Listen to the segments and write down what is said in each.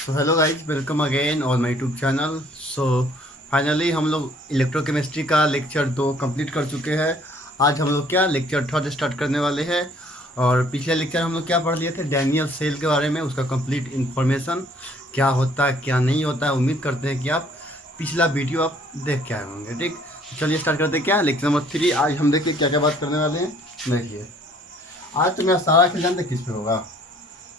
So hello guys, welcome again on my YouTube channel. So finally हम लोग electrochemistry का lecture 2 complete कर चुके हैं। आज हम लोग क्या लेक्चर 3 स्टार्ट करने वाले हैं। और पिछले लेक्चर हम लोग क्या पढ़ लिए थे, डैनियल सेल के बारे में, उसका कंप्लीट इन्फॉर्मेशन क्या होता है क्या नहीं होता है। उम्मीद करते हैं कि आप पिछला वीडियो आप देख के आए होंगे। ठीक, चलिए स्टार्ट करते हैं। क्या लेक्चर नंबर 3। आज हम देखिए क्या क्या बात करने वाले हैं। देखिए, आज तो मेरा सारा खेल जानते किस पे होगा।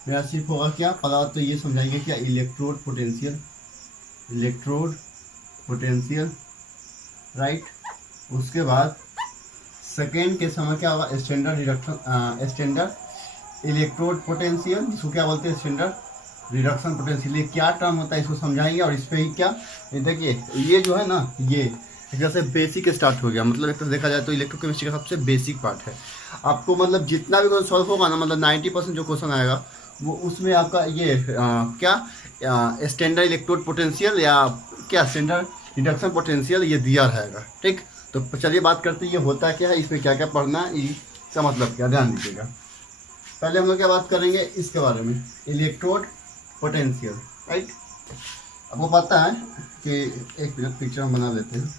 मेरा सिर्फ होगा क्या पता, तो ये समझाएंगे क्या इलेक्ट्रोड पोटेंशियल, राइट। उसके बाद सेकेंड के समय क्या होगा, स्टैंडर्ड इलेक्ट्रोड पोटेंशियल, जिसको क्या बोलते हैं स्टैंडर्ड रिडक्शन पोटेंशियल। ये क्या टर्म होता है इसको समझाएंगे। और इस पे ही क्या, ये देखिए, ये जो है ना, ये एक तरह से बेसिक स्टार्ट हो गया। मतलब एक तरह से देखा जाए तो इलेक्ट्रोकेमिस्ट्री का सबसे बेसिक पार्ट है। आपको मतलब जितना भी क्वेश्चन सॉल्व होगा ना, मतलब 90% जो क्वेश्चन आएगा वो उसमें आपका ये क्या स्टैंडर्ड इलेक्ट्रोड पोटेंशियल या क्या स्टैंडर्ड रिडक्शन पोटेंशियल ये दिया रहेगा। ठीक, तो चलिए बात करते हैं ये होता क्या है, इसमें क्या क्या पढ़ना है, इसका मतलब क्या, ध्यान दीजिएगा। पहले हम लोग क्या बात करेंगे इसके बारे में, इलेक्ट्रोड पोटेंशियल, राइट। आपको पता है कि एक मिनट पिक्चर हम बना लेते हैं।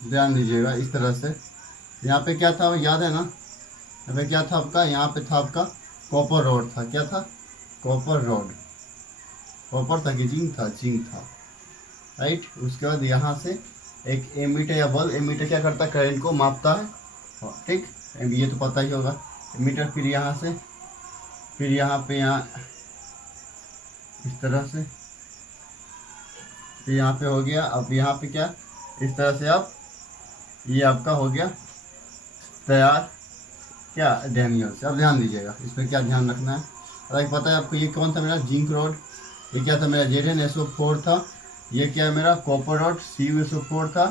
ध्यान दीजिएगा इस तरह से। यहाँ पे क्या था याद है ना, यहाँ पे क्या था आपका, यहाँ पे था आपका कॉपर रॉड था। क्या था, कॉपर रॉड। कॉपर था कि जिंक था, जिंक था, राइट। उसके बाद यहाँ से एक एमीटर या बल्ब, एमीटर क्या करता है, करंट को मापता है। ठीक, ये तो पता ही होगा एमीटर। फिर यहाँ से, फिर यहाँ पे यहाँ इस तरह से, फिर यहाँ पे हो गया। अब यहाँ पे क्या, इस तरह से आप, ये आपका हो गया तैयार क्या, डैनियल से। अब ध्यान दीजिएगा इसमें क्या ध्यान रखना है। अगर पता है आपको ये कौन था मेरा, जिंक रॉड। ये क्या था मेरा, ZnSO4 था। ये क्या है मेरा, कॉपर रॉड, CuSO4 था।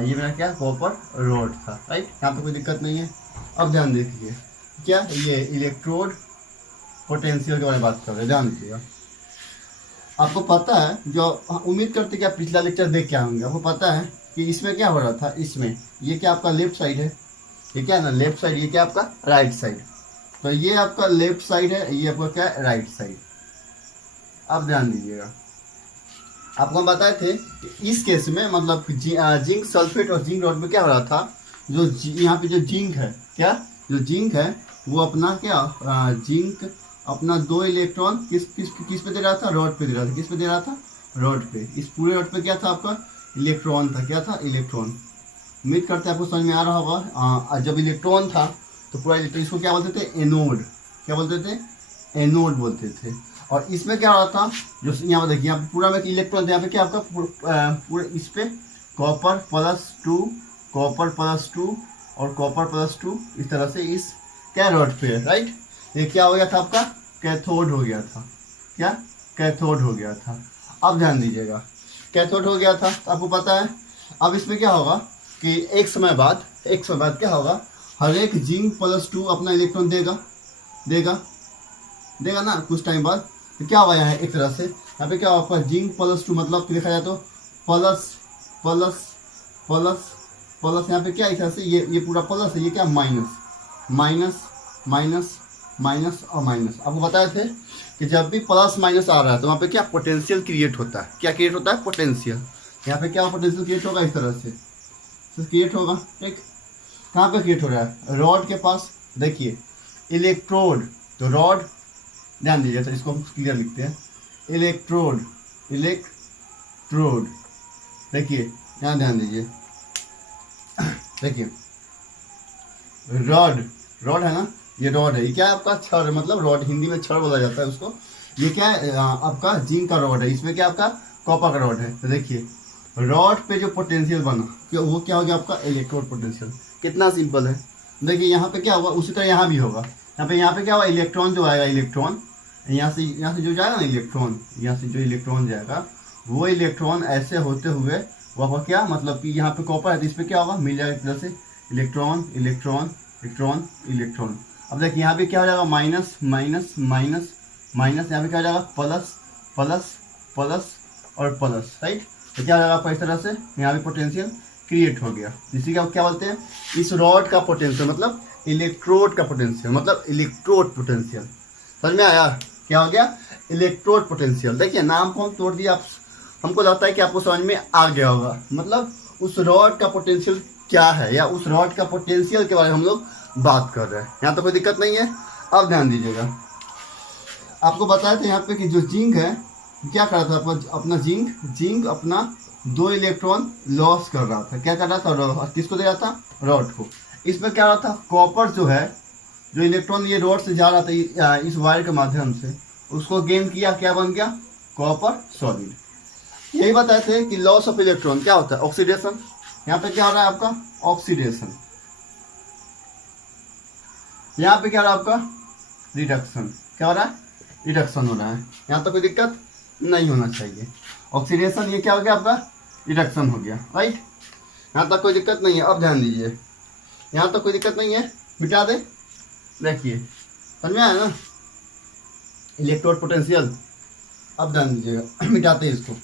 ये मेरा क्या, कॉपर रॉड था, राइट। यहाँ पे कोई दिक्कत नहीं है। अब ध्यान देखिए क्या, ये इलेक्ट्रोड पोटेंशियल के बारे में बात कर रहे हैं, ध्यान दीजिएगा। आपको पता है जो, उम्मीद करते कि आप पिछला लेक्चर देख के होंगे। आपको पता है कि इसमें क्या हो रहा था, इसमें ये क्या आपका लेफ्ट साइड है, ये क्या है ना लेफ्ट साइड, ये क्या आपका राइट साइड। तो ये आपका लेफ्ट साइड है, ये आपका क्या है, राइट साइड। अब ध्यान दीजिएगा, आपको हम बताए थे कि इस केस में मतलब जिंक सल्फेट और जिंक रॉड में क्या हो रहा था, जो यहाँ पे जो जिंक है, क्या जो जिंक है वो अपना क्या, जिंक अपना 2 इलेक्ट्रॉन किस किस किस पे दे रहा था, रॉड पे दे रहा था। किस पे दे रहा था, रॉड पे। इस पूरे रॉड पे क्या था आपका, इलेक्ट्रॉन था। क्या था, इलेक्ट्रॉन। उम्मीद करते हैं आपको समझ में आ रहा होगा। जब इलेक्ट्रॉन था तो पूरा इलेक्ट्रॉन, इसको क्या बोलते थे, एनोड। क्या बोलते थे, एनोड बोलते थे। और इसमें क्या हो रहा था, जो यहाँ पर देखिए, यहाँ पे पूरा में इलेक्ट्रॉन, यहाँ पे क्या आपका पूरे इस पे कॉपर+2, कॉपर+2 और कॉपर+2 इस तरह से इस क्या रॉड पे है, राइट। ये क्या हो गया था आपका, कैथोड हो गया था। क्या, कैथोड हो गया था। अब ध्यान दीजिएगा, कैथोड हो गया था तो आपको पता है। अब इसमें क्या होगा कि एक समय बाद क्या होगा, हर एक जिंक+2 अपना इलेक्ट्रॉन देगा देगा देगा ना कुछ टाइम बाद। तो क्या हुआ यहाँ एक तरह से, यहाँ पे क्या होगा, जिंक+2 मतलब देखा जाए तो प्लस प्लस प्लस प्लस। यहाँ पे क्या इस तरह से, ये पूरा प्लस है, ये क्या माइनस माइनस माइनस माइनस और माइनस। आपको बताए थे कि जब भी प्लस माइनस आ रहा है तो वहाँ पे क्या पोटेंशियल क्रिएट होता है। क्या क्रिएट होता है, पोटेंशियल। यहाँ पे क्या पोटेंशियल क्रिएट होगा, इस तरह से क्रिएट होगा। ठीक, कहाँ पे क्रिएट हो रहा है, रॉड के पास। देखिए इलेक्ट्रोड, तो रॉड, ध्यान दीजिए सर, इसको हम क्लियर लिखते हैं, इलेक्ट्रोड इलेक्ट्रोड। देखिए यहाँ ध्यान दीजिए, देखिए रॉड, रॉड है ना, ये रॉड है। ये क्या है आपका, छड़, मतलब रॉड हिंदी में छड़ बोला जाता है उसको। ये क्या है आपका जिंक का रॉड है, इसमें क्या आपका कॉपर का रॉड है। तो देखिए रॉड पे जो पोटेंशियल बना, क्या वो क्या हो गया आपका, इलेक्ट्रोड पोटेंशियल। कितना सिंपल है। देखिए यहाँ पे क्या होगा, उसी तरह यहाँ भी होगा। यहाँ पे क्या होगा, इलेक्ट्रॉन जो आएगा, इलेक्ट्रॉन यहाँ से जो जाएगा ना, इलेक्ट्रॉन यहाँ से जो इलेक्ट्रॉन जाएगा, वो इलेक्ट्रॉन ऐसे होते हुए वह क्या, मतलब कि यहाँ पे कॉपर है तो इस पर क्या होगा, मिल जाएगा एक तरह से इलेक्ट्रॉन इलेक्ट्रॉन इलेक्ट्रॉन इलेक्ट्रॉन। अब देखिए यहाँ पे क्या हो जाएगा, माइनस माइनस माइनस माइनस। यहाँ पे क्या हो जाएगा, प्लस प्लस प्लस और प्लस, राइट। तो क्या हो जाएगा आपका इस तरह से, यहाँ पे पोटेंशियल क्रिएट हो गया, जिसे क्या बोलते हैं, इस रॉड का पोटेंशियल मतलब इलेक्ट्रोड का पोटेंशियल, मतलब इलेक्ट्रोड पोटेंशियल। समझ में आया क्या हो गया, इलेक्ट्रोड पोटेंशियल। देखिए नाम को हम तोड़ दिया, आप हमको लगता है कि आपको समझ में आ गया होगा। मतलब उस रॉड का पोटेंशियल क्या है, या उस रॉड का पोटेंशियल के बारे में हम लोग बात कर रहे हैं। यहाँ तो कोई दिक्कत नहीं है। अब ध्यान दीजिएगा, आपको बताया था यहाँ पे कि जो जिंक है क्या कर रहा था, अपना जिंक अपना 2 इलेक्ट्रॉन लॉस कर रहा था। क्या कर रहा था, किसको दे रहा था, रॉड को। इसमें क्या हो रहा था, कॉपर जो है, जो इलेक्ट्रॉन ये रॉड से जा रहा था इस वायर के माध्यम से, उसको गेन किया, क्या बन गया, कॉपर सॉलिड। यही बताए थे कि लॉस ऑफ इलेक्ट्रॉन क्या होता है, ऑक्सीडेशन। यहाँ पे क्या हो रहा है आपका, ऑक्सीडेशन। यहाँ पे क्या हो रहा है आपका, रिडक्शन। क्या हो रहा है, रिडक्शन हो रहा है। यहाँ तो कोई दिक्कत नहीं होना चाहिए। ऑक्सीडेशन, ये क्या हो गया आपका, रिडक्शन हो गया, राइट। यहाँ तक कोई दिक्कत नहीं है। अब ध्यान दीजिए, यहाँ तक कोई दिक्कत नहीं है, मिटा दे। देखिए समझ में आया ना, इलेक्ट्रोड पोटेंशियल। अब ध्यान दीजिएगा, मिटाते हैं इसको।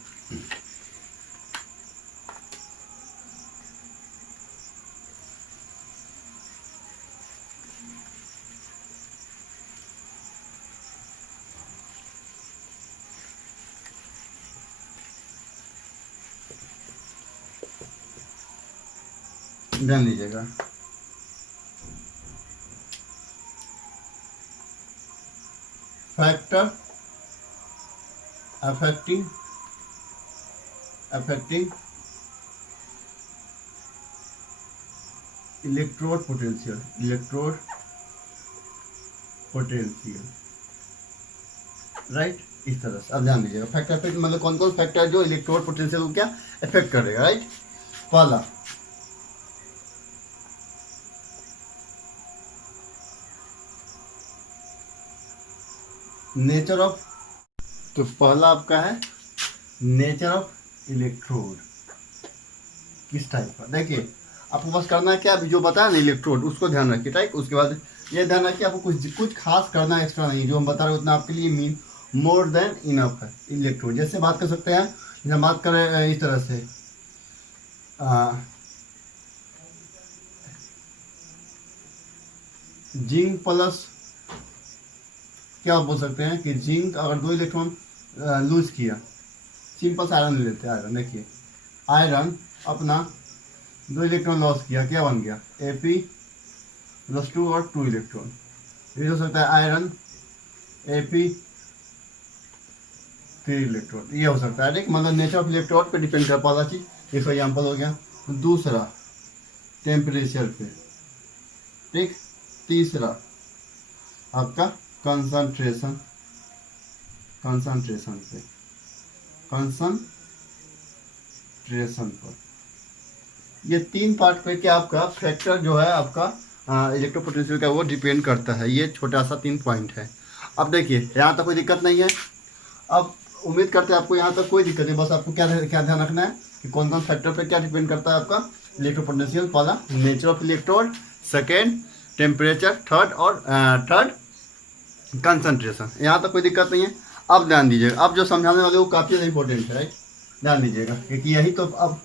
ध्यान दीजिएगा, factor affecting electrode potential, right, इस तरह से। अब ध्यान दीजिएगा, फैक्टर अफेक्ट मतलब कौन कौन फैक्टर जो इलेक्ट्रोड पोटेंशियल को क्या अफेक्ट करेगा, राइट। पहला नेचर ऑफ, तो पहला आपका है नेचर ऑफ इलेक्ट्रोड, किस टाइप का। देखिए आपको बस करना है क्या, अभी जो बताया ना इलेक्ट्रोड, उसको ध्यान रखिए, राइट। उसके बाद ये ध्यान रखिए, आपको कुछ खास करना है, एक्स्ट्रा नहीं। जो हम बता रहे हैं उतना आपके लिए मीन मोर देन इनफ है। इलेक्ट्रोड जैसे बात कर सकते हैं, जब बात करें इस तरह से, जिंक प्लस, क्या बोल सकते हैं कि जिंक अगर 2 इलेक्ट्रॉन लूज किया, सिंपल सा आयरन ले लेते हैं। आयरन देखिए, आयरन अपना 2 इलेक्ट्रॉन लॉस किया, क्या बन गया, Fe+2 और 2 इलेक्ट्रॉन। ये हो सकता है आयरन Fe3 इलेक्ट्रॉन, ये हो सकता है, ठीक। मतलब नेचर ऑफ इलेक्ट्रोड पे डिपेंड कर, पहला चीज इसका एग्जाम्पल हो गया। दूसरा टेम्परेचर पे, ठीक। तीसरा आपका कंसंट्रेशन पर। ये 3 पार्ट पे क्या आपका फैक्टर जो है आपका इलेक्ट्रो पोटेंशियल का वो डिपेंड करता है। ये छोटा सा 3 पॉइंट है। अब देखिए यहाँ तक कोई दिक्कत नहीं है। अब उम्मीद करते हैं आपको यहाँ तक कोई दिक्कत नहीं। बस आपको क्या ध्यान रखना है कि कौन कौन फैक्टर पे क्या डिपेंड करता है आपका इलेक्ट्रो पोटेंशियल। पहला nature of electrode, second temperature, third concentration. यहाँ तक कोई दिक्कत नहीं है। अब ध्यान दीजिएगा, अब जो समझाने वाले वो काफ़ी ज़्यादा इंपॉर्टेंट है, राइट। ध्यान दीजिएगा क्योंकि यही तो अब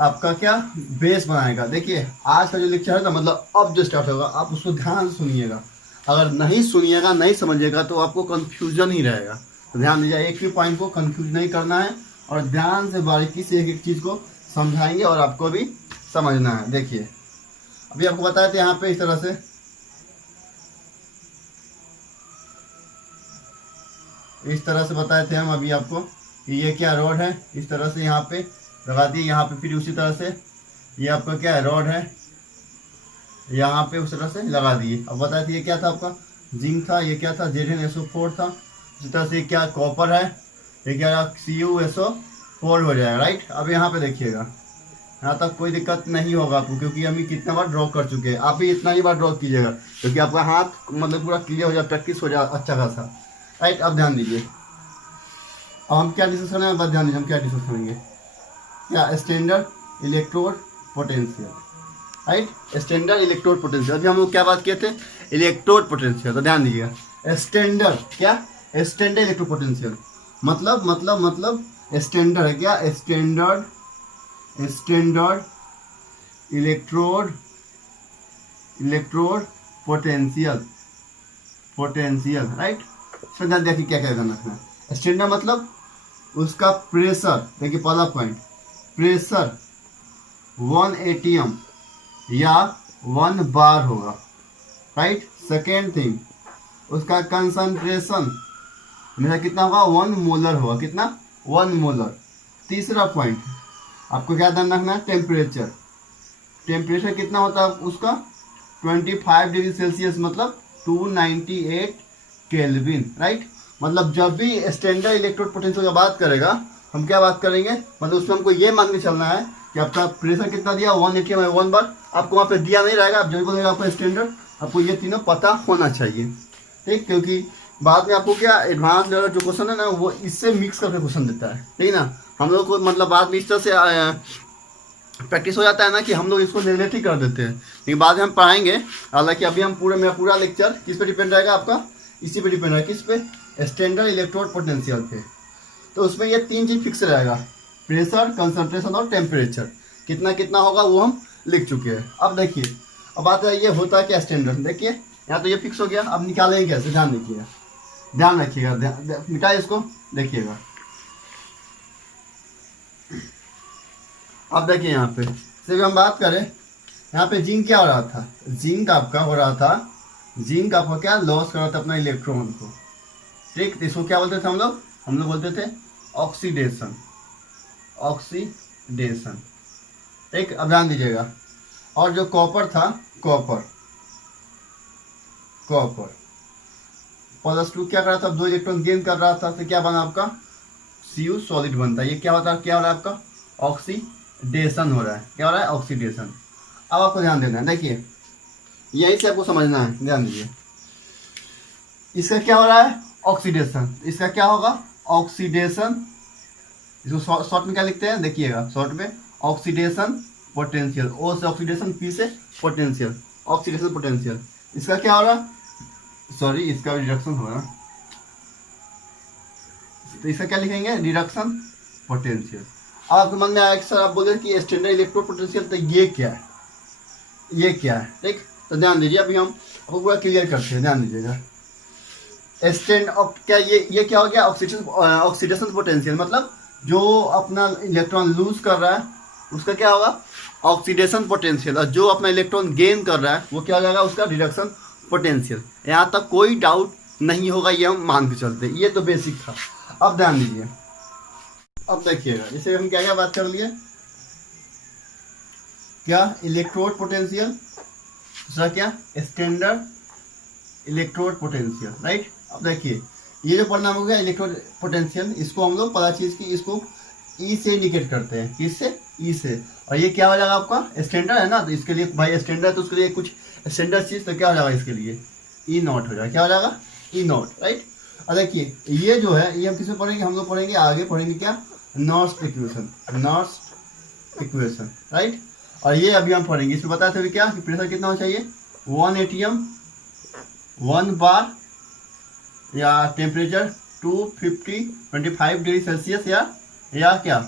आपका क्या बेस बनाएगा। देखिए आज का जो लेक्चर है ना, मतलब अब जो स्टार्ट होगा आप उसको ध्यान से सुनिएगा। अगर नहीं सुनिएगा, नहीं समझिएगा तो आपको कन्फ्यूजन ही रहेगा। तो ध्यान दीजिए, एक ही पॉइंट को कन्फ्यूज नहीं करना है और ध्यान से बारीकी से एक एक चीज़ को समझाएंगे और आपको भी समझना है। देखिए अभी आपको बताया था यहाँ पे इस तरह से बताए थे हम अभी आपको कि ये क्या रॉड है, इस तरह से यहाँ पे लगा दिए, यहाँ पे फिर उसी तरह से ये आपका क्या है रॉड है, यहाँ पे उस तरह से लगा दिए। अब बताए थे ये क्या था आपका जिंक था, ये क्या था Zn-SO4 था। इसी तरह से क्या कॉपर है, ये क्या CuSO4 हो जाएगा, राइट। अब यहाँ पे देखिएगा, यहाँ तक कोई दिक्कत नहीं होगा आपको क्योंकि हम कितना बार ड्रॉ कर चुके हैं। आप भी इतना ही बार ड्रॉ कीजिएगा क्योंकि आपका हाथ मतलब पूरा क्लियर हो जाए, प्रैक्टिस हो जाए अच्छा खासा, राइट। अब ध्यान दीजिए, अब हम क्या डिस्कस करेंगे, बस ध्यान दीजिए हम क्या डिस्कस करेंगे, क्या standard electrode potential, right. Standard electrode potential. अभी हम लोग क्या बात किए थे, इलेक्ट्रोड पोटेंशियल। तो ध्यान दीजिएगा, स्टैंडर्ड क्या, स्टैंडर्ड इलेक्ट्रोड पोटेंशियल मतलब स्टैंडर्ड है क्या, स्टैंडर्ड इलेक्ट्रोड पोटेंशियल राइट। इसमें ध्यान देखिए क्या क्या ध्यान रखना है। स्टैंडर्ड मतलब उसका प्रेशर, देखिए पहला पॉइंट, प्रेशर 1 atm या 1 बार होगा राइट। सेकेंड थिंग, उसका कंसंट्रेशन मेरा कितना होगा, 1 मोलर होगा, कितना, 1 मोलर। तीसरा पॉइंट आपको क्या ध्यान रखना है, टेम्परेचर। टेम्परेचर कितना होता है उसका, 25 डिग्री सेल्सियस मतलब 298 केल्विन राइट। मतलब जब भी स्टैंडर्ड इलेक्ट्रोड पोटेंशियल का बात करेगा हम क्या बात करेंगे, मतलब उसमें हमको ये मान के चलना है कि आपका प्रेशर कितना दिया, 1 atm 1 बार। आपको वहाँ पे दिया नहीं रहेगा, आप जो भी बोलेगा आपका स्टैंडर्ड, आपको ये तीनों पता होना चाहिए ठीक। क्योंकि बाद में आपको क्या एडवांस लेवल जो क्वेश्चन है ना वो इससे मिक्स करके क्वेश्चन देता है ठीक ना। हम लोग को मतलब बाद में इस तरह से प्रैक्टिस हो जाता है ना कि हम लोग इसको नेगलेक्ट ही कर देते हैं, लेकिन बाद में हम पढ़ाएंगे। हालांकि अभी हम मेरा पूरा लेक्चर किस पे डिपेंड रहेगा, आपका इसी पे डिपेंड रहेगा, किस पे, स्टैंडर्ड इलेक्ट्रोड पोटेंशियल पे। तो उसमें ये 3 चीज़ फिक्स रहेगा, प्रेशर, कंसंट्रेशन और टेम्परेचर। कितना कितना होगा वो हम लिख चुके हैं। अब देखिए, अब बात है ये होता है क्या स्टैंडर्ड, देखिए यहाँ तो ये फिक्स हो गया, अब निकालेंगे कैसे, ध्यान रखिएगा, ध्यान रखिएगा, मिटाए इसको, देखिएगा। अब देखिए यहाँ पे से भी हम बात करें, यहाँ पे जिंक क्या हो रहा था, जिंक आपका हो रहा था, जिंक आपका क्या लॉस कर रहा था अपना इलेक्ट्रॉन को ठीक। तो इसको क्या बोलते थे हम लोग बोलते थे ऑक्सीडेशन ठीक। अब ध्यान दीजिएगा। और जो कॉपर था, कॉपर +2 क्या कर रहा था, 2 इलेक्ट्रॉन गेन कर रहा था, तो क्या बना आपका Cu सॉलिड बनता है। ये क्या होता है, क्या हो रहा है आपका ऑक्सीडेशन हो रहा है, क्या हो रहा है ऑक्सीडेशन। अब आपको ध्यान देना है, देखिए यहीं से आपको समझना है, ध्यान दीजिए। इसका क्या हो रहा है ऑक्सीडेशन, इसका क्या होगा ऑक्सीडेशन, इसको शॉर्ट में क्या लिखते हैं, देखिएगा शॉर्ट में ऑक्सीडेशन पोटेंशियल, ओ से ऑक्सीडेशन, पी से पोटेंशियल, ऑक्सीडेशन पोटेंशियल। इसका क्या हो रहा, सॉरी इसका रिडक्शन हो रहा, तो इसका क्या लिखेंगे रिडक्शन पोटेंशियल। अब आपके मन में आया कि सर आप बोले कि स्टैंडर्ड इलेक्ट्रोड पोटेंशियल, तो ये क्या है, ये क्या है ठीक। तो ध्यान दीजिए, अभी हम आपको पूरा क्लियर करते हैं, ध्यान दीजिएगा। क्या ये क्या हो गया ऑक्सीडेशन पोटेंशियल, मतलब जो अपना इलेक्ट्रॉन लूज कर रहा है उसका क्या होगा ऑक्सीडेशन पोटेंशियल, और जो अपना इलेक्ट्रॉन गेन कर रहा है वो क्या हो जाएगा उसका रिडक्शन पोटेंशियल। यहाँ तक कोई डाउट नहीं होगा, ये हम मान के चलते, ये तो बेसिक था। अब ध्यान दीजिए, अब देखिएगा, जैसे हम क्या क्या बात कर लिए, क्या इलेक्ट्रोड पोटेंशियल, दूसरा क्या स्टैंडर्ड इलेक्ट्रोड पोटेंशियल राइट। अब देखिए ये जो परिणाम हो गया इलेक्ट्रोड पोटेंशियल, इसको हम लोग पता चीज की इसको ई से इंडिकेट करते हैं, किससे, ई से। और ये क्या हो जाएगा आपका स्टैंडर्ड है ना, तो इसके लिए भाई स्टैंडर्ड, तो उसके लिए कुछ स्टैंडर्ड चीज, तो क्या हो जाएगा इसके लिए ई नॉट हो जाएगा, क्या हो जाएगा ई नॉट राइट। और देखिए ये जो है ये हम किसमें पढ़ेंगे, हम लोग पढ़ेंगे आगे पढ़ेंगे क्या नॉर्स इक्वेशन राइट। और ये अभी हम पढ़ेंगे, इसमें बताया था क्या कि प्रेशर कितना होना चाहिए 1 atm 1 बार, या टेम्परेचर 25 डिग्री सेल्सियस, या क्या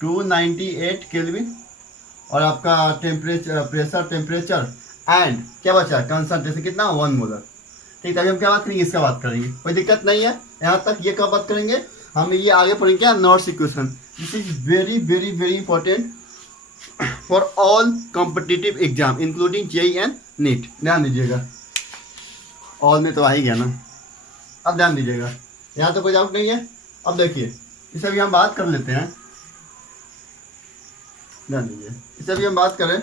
298 केल्विन, और आपका प्रेशर टेम्परेचर एंड क्या बचा कंसंट्रेशन कितना 1 मोलर ठीक। अभी हम क्या बात करेंगे, इसका बात करेंगे, कोई दिक्कत नहीं है यहाँ तक। ये कब बात करेंगे हम, ये आगे पढ़ेंगे क्या नॉर्स equation. This is very very very important for all competitive exam including JEE and NEET. ध्यान दीजिएगा, ऑल में तो आ ही गया ना। अब ध्यान दीजिएगा, यहाँ तो कोई डाउट नहीं है। अब देखिए इसे भी हम बात कर लेते हैं, ध्यान दीजिए, इसे भी हम बात करें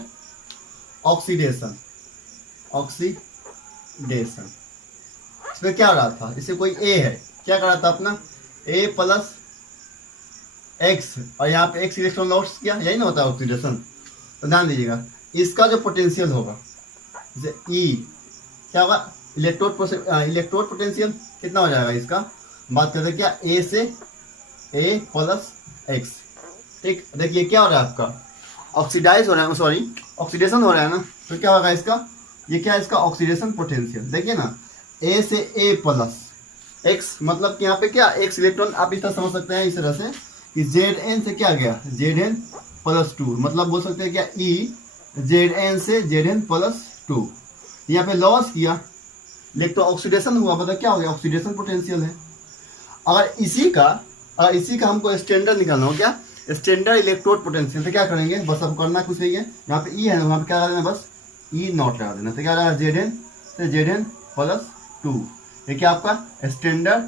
ऑक्सीडेशन। इसमें क्या हो रहा था, इससे कोई ए है, क्या कर रहा था अपना A + X, और यहाँ पे X इलेक्ट्रॉन लॉस किया, यही ना होता है ऑक्सीडेशन। तो ध्यान दीजिएगा, इसका जो पोटेंशियल होगा जैसे E क्या होगा इलेक्ट्रोड पोटेंशियल कितना हो जाएगा इसका, बात करते हैं क्या A से A + X ठीक। देखिए क्या हो रहा है आपका ऑक्सीडाइज हो रहा है, सॉरी ऑक्सीडेशन हो रहा है ना, तो क्या होगा इसका, ये क्या है इसका ऑक्सीडेशन पोटेंशियल। देखिए ना A से A + X, मतलब कि यहाँ पे क्या X इलेक्ट्रॉन, आप इस तरह समझ सकते हैं इस तरह से कि Zn से क्या गया Zn +2, मतलब बोल सकते हैं क्या E Zn से Zn+2, यहाँ पे लॉस किया, लेकिन तो ऑक्सीडेशन हुआ, मतलब क्या हो गया, ऑक्सीडेशन पोटेंशियल है। अगर इसी का हमको स्टैंडर्ड निकालना हो, क्या स्टैंडर्ड इलेक्ट्रोड पोटेंशियल, तो क्या करेंगे, बस अब करना कुछ नहीं है, यहाँ पे ई है, वहाँ पे क्या लगा देना, बस E0 लगा देना, तो क्या लगा Zn से Zn+2, ये क्या आपका स्टैंडर्ड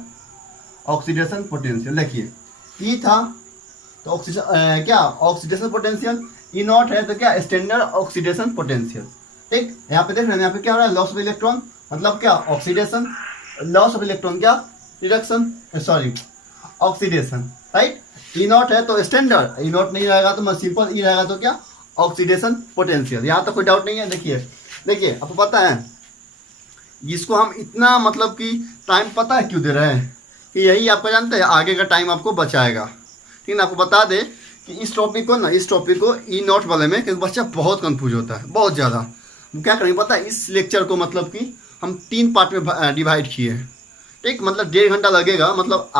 ऑक्सीडेशन पोटेंशियल। देखिए ई था तो ऑक्सीडेशन क्या ऑक्सीडेशन पोटेंशियल, E0 है तो क्या स्टैंडर्ड ऑक्सीडेशन पोटेंशियल। ठीक, यहाँ पे देख रहे हैं, यहाँ पे क्या हो रहा है, लॉस ऑफ इलेक्ट्रॉन, मतलब क्या ऑक्सीडेशन, लॉस ऑफ इलेक्ट्रॉन क्या reduction, sorry oxidation, right. E0 है तो स्टैंडर्ड, E0 नहीं रहेगा तो सिंपल E रहेगा तो क्या ऑक्सीडेशन पोटेंशियल। यहाँ तक कोई डाउट नहीं है। देखिए आपको पता है जिसको हम इतना मतलब कि टाइम पता है क्यों दे रहे हैं, कि यही आपको जानते हैं आगे का टाइम आपको बचाएगा। ठीक है, आपको बता दे कि इस टॉपिक को E0 वाले में, क्योंकि बच्चा बहुत कंफ्यूज होता है, बहुत ज़्यादा। क्या करेंगे पता है, इस लेक्चर को मतलब कि हम 3 पार्ट में डिवाइड किए हैं। ठीक, मतलब 1.5 घंटा लगेगा, मतलब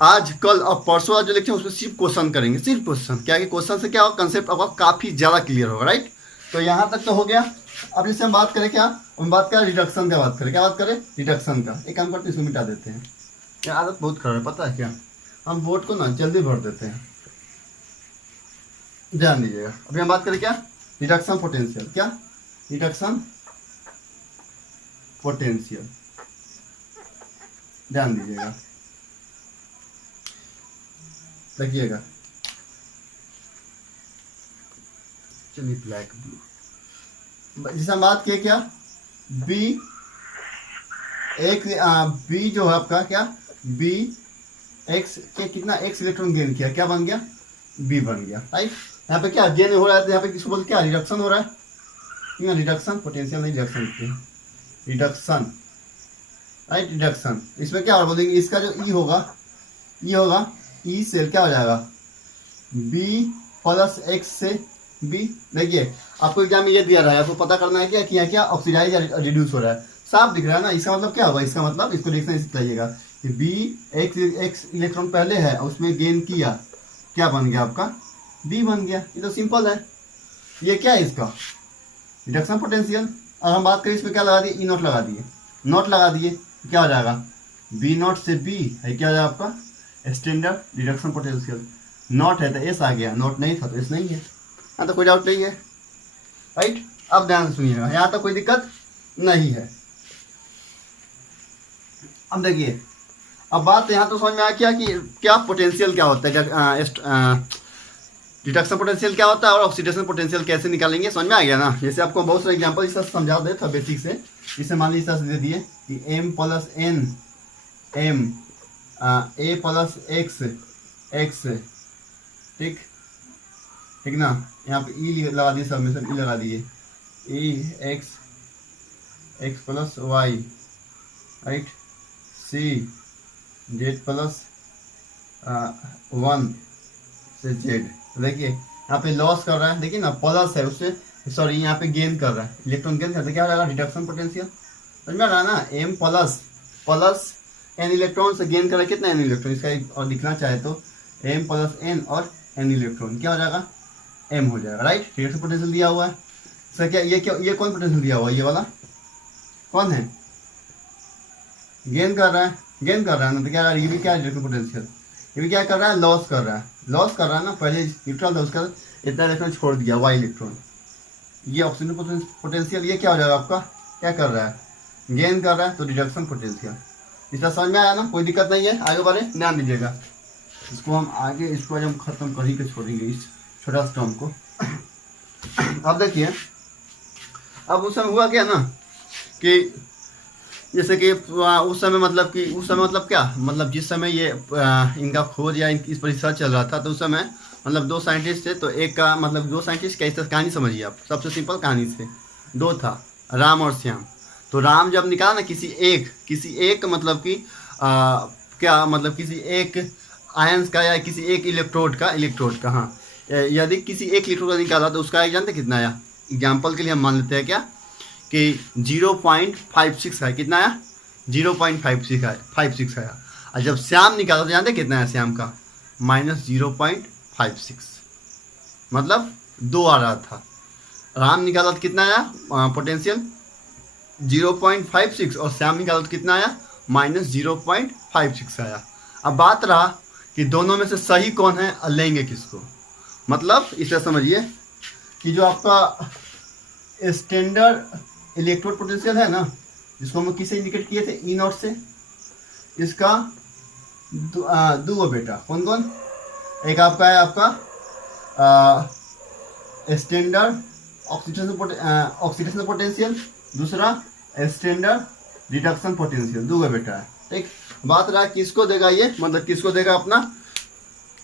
आज कल और परसों आज जो लेक्चर उसमें सिर्फ क्वेश्चन करेंगे, सिर्फ क्वेश्चन। क्या कि क्वेश्चन से क्या होगा, कंसेप्ट आपका काफ़ी ज़्यादा क्लियर होगा, राइट। तो यहाँ तक तो हो गया। अब जैसे हम बात करें, क्या हम बात करें रिडक्शन का, क्या बात करें रिडक्शन का। एक काम करते हैं, इसको मिटा देते हैं, क्या आदत बहुत खराब है, पता है क्या, हम बोर्ड को ना जल्दी भर देते हैं, ध्यान दीजिएगा। अभी हम बात करें क्या रिडक्शन पोटेंशियल, क्या रिडक्शन पोटेंशियल, ध्यान दीजिएगा, देखिएगा। चलिए ब्लैक ब्लू, जिसे हम बात किए क्या बी बी जो है आपका, क्या बी एक्स के कितना एक्स इलेक्ट्रॉन गेन किया, क्या बन गया बी बन गया, राइट। यहाँ पे क्या गेन हो रहा है, तो यहाँ पे किसको बोलते क्या रिडक्शन हो रहा है, रिडक्शन पोटेंशियल नहीं, रिडक्शन, राइट रिडक्शन। इसमें क्या बोलेंगे, इसका जो ई होगा ई से क्या हो जाएगा B+X से B। देखिए आपको एग्जाम में ये दिया रहा है, आपको पता करना है क्या क्या ऑक्सीडाइज या रिड्यूस हो रहा है, साफ दिख रहा है ना। इसका मतलब क्या होगा, इसका मतलब इसको लिखना चाहिएगा कि B x इलेक्ट्रॉन पहले है, उसमें गेन किया, क्या बन गया आपका B बन गया। ये तो सिंपल है। ये क्या है इसका रिडक्शन पोटेंशियल। और हम बात करें इसमें क्या लगा दिए, E0 लगा दिए, नोट लगा दिए, क्या हो जाएगा B0 से B है, क्या हो जाएगा आपका स्टैंडर्ड रिडक्शन पोटेंशियल। नॉट है तो एस आ गया, नॉट नहीं था तो एस नहीं है। यहाँ तो कोई डाउट नहीं है, राइट। अब ध्यान से सुनिएगा, यहाँ तो कोई दिक्कत नहीं है। अब देखिए, अब बात यहाँ तो समझ में आ गया कि क्या पोटेंशियल क्या होता है, रिडक्शन पोटेंशियल क्या होता है और ऑक्सीडेशन पोटेंशियल कैसे निकालेंगे, समझ में आ गया ना। जैसे आपको बहुत सारे एग्जांपल इस तरह समझा दे था बेसिक से। इसे मान लीजिए इस तरह दे दिए कि M+N M A+X X, ठीक ना। यहाँ पे ई लगा दिए, सब में सब ई लगा दिए, E X+Y, right, C Z+1 से Z। देखिए यहाँ पे लॉस कर रहा है, देखिए ना प्लस है उससे, सॉरी यहाँ पे गेन कर रहा है, इलेक्ट्रॉन गेन करते क्या हो जाएगा रिडक्शन पोटेंशियल। समझ में आ रहा है ना। M++ N इलेक्ट्रॉन से गेन कर रहा है, कितना N इलेक्ट्रॉन, इसका और लिखना चाहे तो M+N और N इलेक्ट्रॉन क्या हो जाएगा M हो जाएगा, राइट। रिडक्शन पोटेंशियल दिया हुआ है सर। ये कौन पोटेंशियल दिया हुआ है, ये वाला कौन है, गेन कर रहा है ना, तो क्या ये भी क्या है रिडक्शन पोटेंशियल, ये भी क्या कर रहा है लॉस कर रहा है ना। पहले न्यूट्रल था, उसका इतना इलेक्ट्रॉन छोड़ दिया Y इलेक्ट्रॉन। ये ऑक्सीजन पोटेंशियल, ये क्या हो जाएगा आपका, क्या कर रहा है गेन कर रहा है, तो रिडक्शन पोटेंशियल। इसका समझ में आया ना, कोई दिक्कत नहीं है। आगे बढ़े, ध्यान दीजिएगा। इसको हम आगे, इसको आज हम खत्म कर ही के छोड़ेंगे इस छोटा सा टर्म को। अब देखिए, अब उस समय हुआ क्या ना कि जैसे कि उस समय मतलब क्या, मतलब जिस समय ये इनका खोज या इस पर रिसर्च चल रहा था, तो उस समय मतलब 2 साइंटिस्ट थे। तो एक का मतलब 2 साइंटिस्ट कैसे, कहानी समझिए आप, सबसे सिंपल कहानी से। 2 था, राम और श्याम। तो राम जब निकाला ना किसी एक मतलब कि क्या मतलब किसी एक आयंस का या किसी एक इलेक्ट्रोड का हाँ, यदि किसी एक इलेक्ट्रोड का निकाला तो उसका जानते कितना आया। एग्जाम्पल के लिए हम मान लेते हैं क्या कि 0.56 है, कितना आया 0.56 आया। और जब श्याम निकाला तो जानते कितना है श्याम का -0.56, मतलब 2 आ रहा था। राम निकाला तो कितना आया पोटेंशियल 0.56 और श्याम निकाला तो कितना आया -0.56 आया। अब बात रहा कि दोनों में से सही कौन है और लेंगे किसको। मतलब इसे समझिए कि जो आपका स्टैंडर्ड इलेक्ट्रोड पोटेंशियल है ना, जिसको हम किससे इंडिकेट किए थे, E0 से, इसका दो बेटा कौन कौन, एक आपका है आपका स्टैंडर्ड ऑक्सीडेशन पोटेंशियल, दूसरा स्टैंडर्ड रिडक्शन पोटेंशियल, दो बेटा है। ठीक, बात रहा किसको देगा ये, मतलब किसको देगा अपना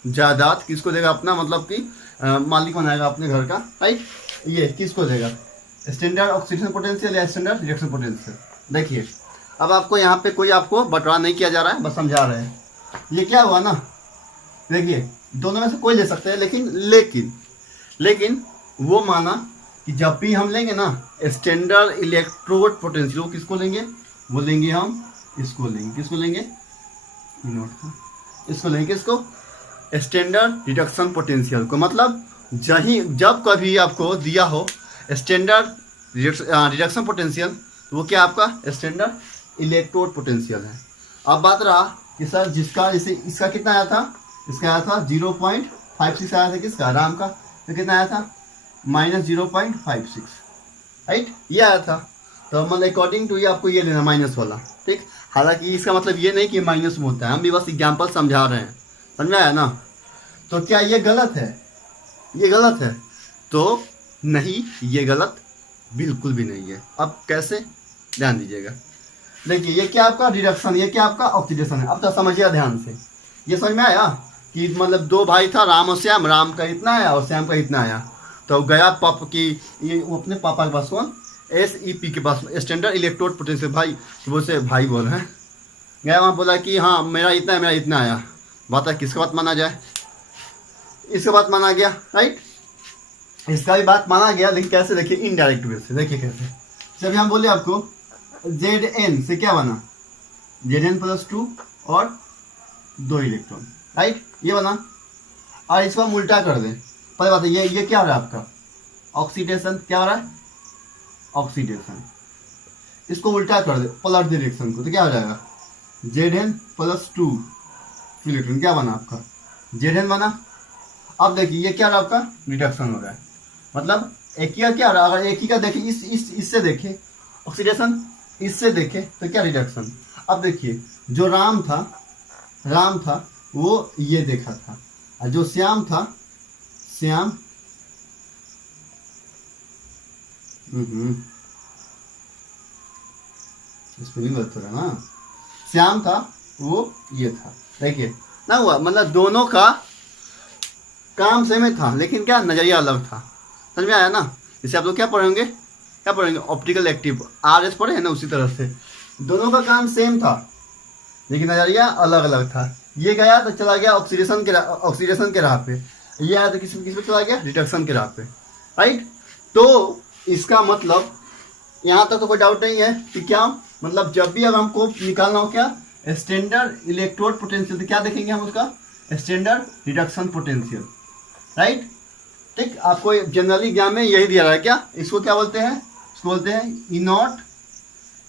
जायदाद, किसको देगा अपना मतलब कि मालिक बनाएगा अपने घर का। राइट, ये किसको देगा, स्टैंडर्ड ऑक्सीडेशन पोटेंशियल या स्टैंडर्ड रिडक्शन पोटेंशियल। देखिए अब आपको यहाँ पे कोई आपको बंटवारा नहीं किया जा रहा है, बस समझा रहे हैं। ये क्या हुआ ना, देखिए दोनों में से कोई ले सकते हैं, लेकिन वो माना कि जब भी हम लेंगे ना स्टैंडर्ड इलेक्ट्रोड पोटेंशियल, वो किसको लेंगे, वो लेंगे हम इसको लेंगे, किसको लेंगे, इसको लेंगे, किसको, स्टैंडर्ड रिडक्शन पोटेंशियल को। मतलब जब कभी आपको दिया हो स्टैंडर्ड रिडक्शन पोटेंशियल, तो वो क्या आपका स्टैंडर्ड इलेक्ट्रोड पोटेंशियल है। अब बात रहा कि सर जिसका जैसे इसका कितना आया था, इसका आया था 0.56 आया था, किसका, राम का, तो कितना आया था -0.56। राइट, ये आया था। तो मतलब अकॉर्डिंग टू ये आपको ये लेना माइनस वाला। ठीक, हालांकि इसका मतलब ये नहीं कि माइनस में होता है, हम भी बस एग्जाम्पल समझा रहे हैं, समझ में आया ना। तो क्या ये गलत है, ये गलत है, तो नहीं, ये गलत बिल्कुल भी नहीं है। अब कैसे, ध्यान दीजिएगा। देखिए ये क्या आपका रिडक्शन, ये क्या आपका ऑक्सीडेशन है। अब तो समझिए ध्यान से, ये समझ में आया कि मतलब दो भाई था राम और श्याम, राम का इतना आया और श्याम का इतना आया। तो गया पापा की, ये वो अपने पापा के पास, कौन, SEP के पास, स्टैंडर्ड इलेक्ट्रोड पोटेंशियल, भाई वो से भाई बोल रहे हैं, गया वहाँ बोला कि हाँ मेरा इतना है, मेरा इतना आया। बात है किसका बात माना जाए, इसका बात माना गया। राइट, इसका भी बात माना गया, लेकिन कैसे, देखिए इनडायरेक्ट वे से। देखिए कैसे, जब हम बोले आपको Zn से क्या बना, Zn+2 और 2 इलेक्ट्रॉन। राइट, ये बना, और इसको हम उल्टा कर दें, पता बात है ये क्या हो रहा है आपका ऑक्सीडेशन, क्या हो रहा है ऑक्सीडेशन। इसको उल्टा कर दे, पलट दे रिएक्शन को, तो क्या हो जाएगा Zn+2 इलेक्ट्रॉन, क्या बना आपका Zn बना। अब देखिए ये क्या रहा आपका रिडक्शन हो रहा है, मतलब एक ही का क्या रहा, अगर एक ही का देखें इससे देखें ऑक्सीडेशन, इससे देखें तो क्या रिडक्शन। अब देखिए जो राम था वो ये देखा था, और जो श्याम था, श्याम स्पेलिंग गलत हो रहा है ना, श्याम था वो ये था। देखिए ना हुआ, मतलब दोनों का काम सेम था, लेकिन क्या नजरिया अलग था। समझ में आया ना। जैसे आप लोग क्या पढ़ेंगे ऑप्टिकल एक्टिव RS पढ़े हैं ना, उसी तरह से दोनों का काम सेम था, लेकिन नजरिया अलग अलग था। ये गया तो चला गया ऑक्सीडेशन के राह पे, ये आया तो किस पे चला गया, रिडक्शन के राह पे। राइट, तो इसका मतलब यहाँ तक तो कोई डाउट नहीं है कि क्या, मतलब जब भी अब हमको निकालना हो क्या स्टैंडर्ड इलेक्ट्रोड पोटेंशियल, तो क्या देखेंगे हम उसका स्टैंडर्ड रिडक्शन पोटेंशियल। राइट, ठीक, आपको जनरली एग्जाम में यही दिया रहा है। क्या इसको क्या बोलते हैं, इसको बोलते हैं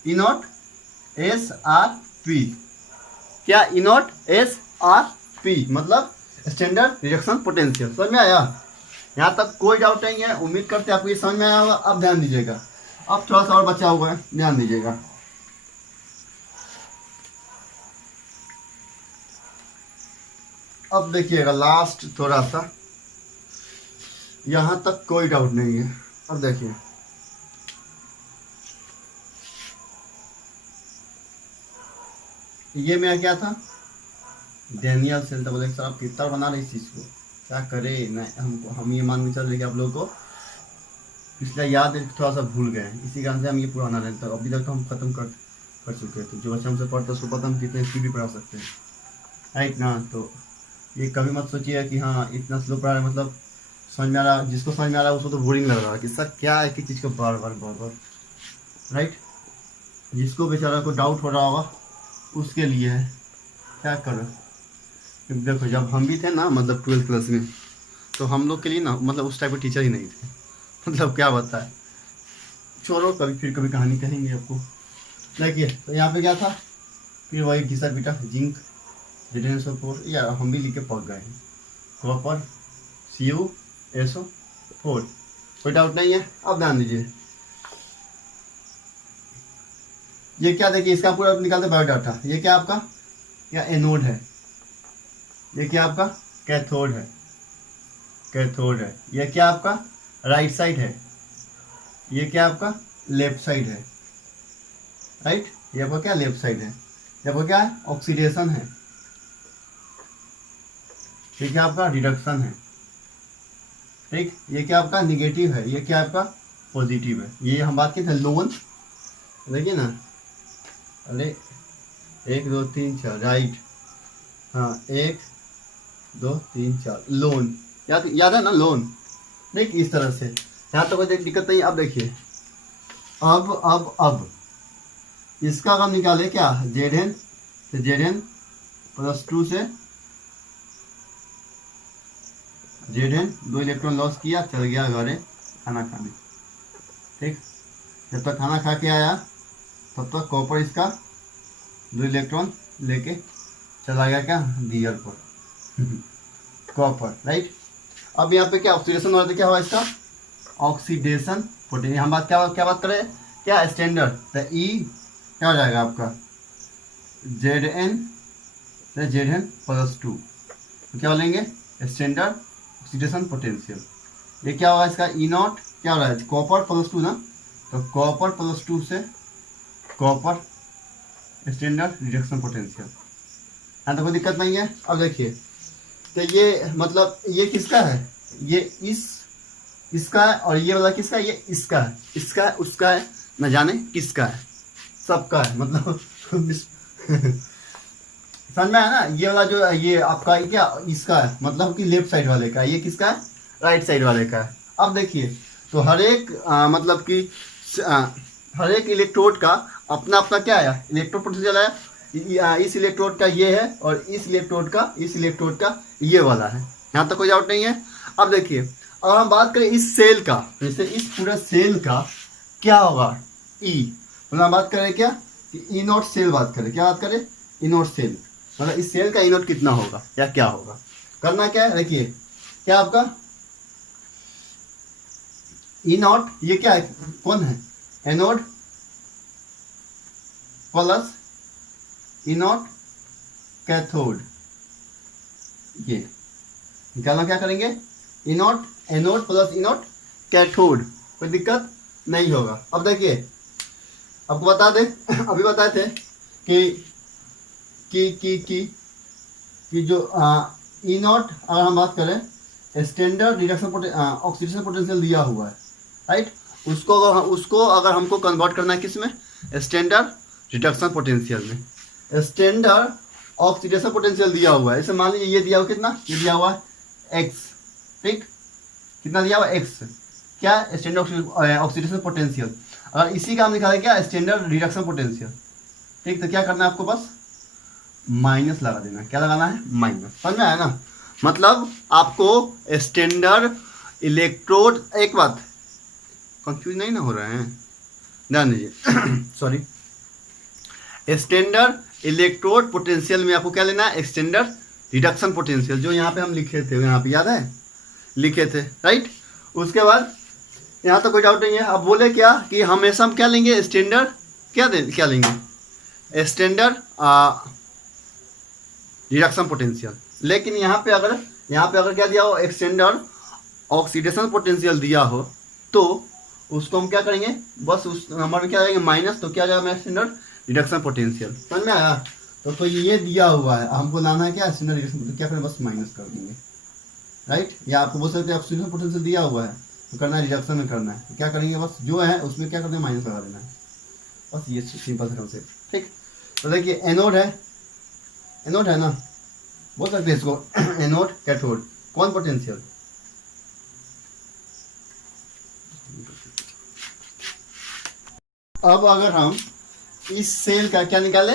E0 SRP। क्या E0 SRP मतलब स्टैंडर्ड रिडक्शन पोटेंशियल। समझ में आया, यहाँ तक कोई डाउट नहीं है। उम्मीद करते हैं आपको ये समझ में आया होगा। अब ध्यान दीजिएगा, अब थोड़ा सा और बचा हुआ है, ध्यान दीजिएगा। अब देखिएगा लास्ट थोड़ा सा, यहाँ तक कोई डाउट नहीं है। अब देखिए ये मेरा क्या था, डेनियल सेल। तो बोले सर आप कितना बना रहे इस चीज़ को, क्या करे ना, हम ये मान के चल रहे कि आप लोगों को पिछला याद है, थोड़ा सा भूल गए, इसी कारण से हम ये पुराना रहता है। अभी तक तो हम खत्म कर चुके हैं, तो जो बच्चे हमसे पढ़ते उसको पता हम कितने स्पीड भी पढ़ा सकते हैं। राइट ना, तो ये कभी मत सोचिए कि हाँ इतना स्लो पढ़ा है, मतलब समझ में आ रहा, जिसको समझ में आ रहा है उसको तो बोरिंग लग रहा है कि सर क्या है कि चीज़ को बार बार। राइट, जिसको बेचारा को डाउट हो रहा होगा उसके लिए है, क्या करो। देखो जब हम भी थे ना, मतलब 12th क्लास में, तो हम लोग के लिए ना मतलब उस टाइप के टीचर ही नहीं थे। मतलब क्या बताए, छोड़ो, कभी फिर कभी कहानी कहेंगे आपको। देखिए तो यहाँ पे क्या था, फिर वही घिसा पिटा जिंक Zn4 या हम भी लिख के पक गए हैं, कॉपर CuSO4, कोई डाउट नहीं है। अब ध्यान दीजिए, ये क्या, देखिए इसका पूरा निकालते बायोडाटा, ये क्या आपका, क्या एनोड है, ये क्या आपका कैथोड है, कैथोड है, ये क्या आपका राइट साइड है, ये क्या आपका लेफ्ट साइड है, राइट, ये आपका क्या लेफ्ट साइड है, ये आपका क्या है ऑक्सीडेशन है, ये क्या आपका रिडक्शन है, ठीक, ये क्या आपका निगेटिव है, ये क्या आपका पॉजिटिव है। ये हम बात की थे लोन, देखिए ना, अरे 1 2 3 4 राइट, हाँ 1 2 3 4 लोन, याद है ना लोन, देखिए इस तरह से, यहाँ तो कोई दिक्कत नहीं। अब देखिए अब इसका हम निकाले क्या, Zn, तो Zn+2 से Zn 2 इलेक्ट्रॉन लॉस किया, चल गया घरे खाना खाने, ठीक, जब तक खाना खा के आया तब तक कॉपर इसका 2 इलेक्ट्रॉन लेके चला गया क्या गियर पर कॉपर, राइट। अब यहाँ पे क्या ऑक्सीडेशन हो रहा था, क्या हुआ इसका ऑक्सीडेशन पोटेंशियल। हम बात क्या बात करें, क्या स्टैंडर्ड, तो E क्या हो जाएगा आपका Zn+2, तो क्या बोलेंगे स्टैंडर्ड ऑक्सीडेशन पोटेंशियल। ये क्या होगा इसका E0, क्या हो रहा है कॉपर +2 ना, तो कॉपर +2 से कॉपर स्टैंडर्ड रिडक्शन पोटेंशियल, यहाँ तो कोई दिक्कत नहीं है। अब देखिए तो ये मतलब ये किसका है, ये इसका है, और ये वाला किसका है, ये इसका है, इसका है, उसका है, न जाने किसका है, सबका है, मतलब समझ में आया ना। ये वाला जो है ये आपका क्या इसका है, मतलब कि लेफ्ट साइड वाले का, ये किसका है राइट साइड वाले का है। अब देखिए तो हर एक मतलब कि हर एक इलेक्ट्रोड का अपना अपना क्या आया इलेक्ट्रोड पोटेंशियल आया, इस इलेक्ट्रोड का ये है और इस इलेक्ट्रोड का ये वाला है, यहाँ तक कोई डाउट नहीं है। अब देखिए अगर हम बात करें इस सेल का, जैसे इस पूरे सेल का क्या होगा E, मतलब हम बात करें क्या कि E0 सेल बात करें, क्या बात करें E0 सेल, मतलब इस सेल का E0 कितना होगा या क्या होगा, करना क्या है, देखिए क्या आपका E0, ये क्या है कौन है एनोड प्लस E0 कैथोड, ये निकालना क्या करेंगे E0 anode plus E0 cathode, कोई दिक्कत नहीं होगा। अब देखिए आपको बता दें अभी बताए थे कि जो E0 अगर हम बात करें स्टैंडर्ड रिडक्शन ऑक्सीडेशन पोटेंशियल दिया हुआ है, राइट, उसको अगर हमको कन्वर्ट करना है किस में स्टैंडर्ड रिडक्शन पोटेंशियल में, स्टैंडर्ड ऑक्सीडेशन पोटेंशियल दिया हुआ है, इसे मान लीजिए ये दिया हुआ कितना, ये दिया हुआ है x, ठीक, कितना दिया हुआ x, क्या स्टैंडर्ड ऑक्सीडेशन पोटेंशियल, अगर इसी का हम निकालें क्या स्टैंडर्ड रिडक्शन पोटेंशियल, ठीक, तो क्या करना है आपको बस माइनस लगा देना है, क्या लगाना है माइनस, समझ में आया ना। मतलब आपको स्टैंडर्ड इलेक्ट्रोड, एक बात कंफ्यूज नहीं ना हो रहा है, ध्यान दीजिए सॉरी, स्टैंडर्ड इलेक्ट्रोड पोटेंशियल में आपको क्या लेना है स्टैंडर्ड रिडक्शन पोटेंशियल, जो यहाँ पे हम लिखे थे, यहाँ पे याद है लिखे थे, राइट। उसके बाद यहाँ तो कोई डाउट नहीं है। अब बोले क्या कि हमेशा हम क्या लेंगे स्टैंडर्ड, क्या लेंगे स्टैंडर्ड रिडक्शन पोटेंशियल, लेकिन यहाँ पे अगर क्या दिया हो स्टैंडर्ड ऑक्सीडेशन पोटेंशियल दिया हो तो उसको हम क्या करेंगे बस उस नंबर में क्या आएंगे माइनस, तो क्या जाएगा स्टैंडर्ड रिडक्शन पोटेंशियल, समझ में आया। तो ये दिया हुआ है, हमको लाना है क्या स्टैंडर्ड रिडक्शन, तो क्या करें बस माइनस कर देंगे, राइट। या आपको बोल सकते हैं ऑक्सीडेशन पोटेंशियल दिया हुआ है तो करना है रिडक्शन में करना है, तो क्या करेंगे बस जो है उसमें क्या करते हैं माइनस लगा देना है, बस ये सिंपल सा कंसेप्ट, ठीक। तो देखिए एनोड है ना, बोल सकते हैं इसको एनोड कैथोड, कौन पोटेंशियल, अब अगर हम इस सेल का क्या निकाले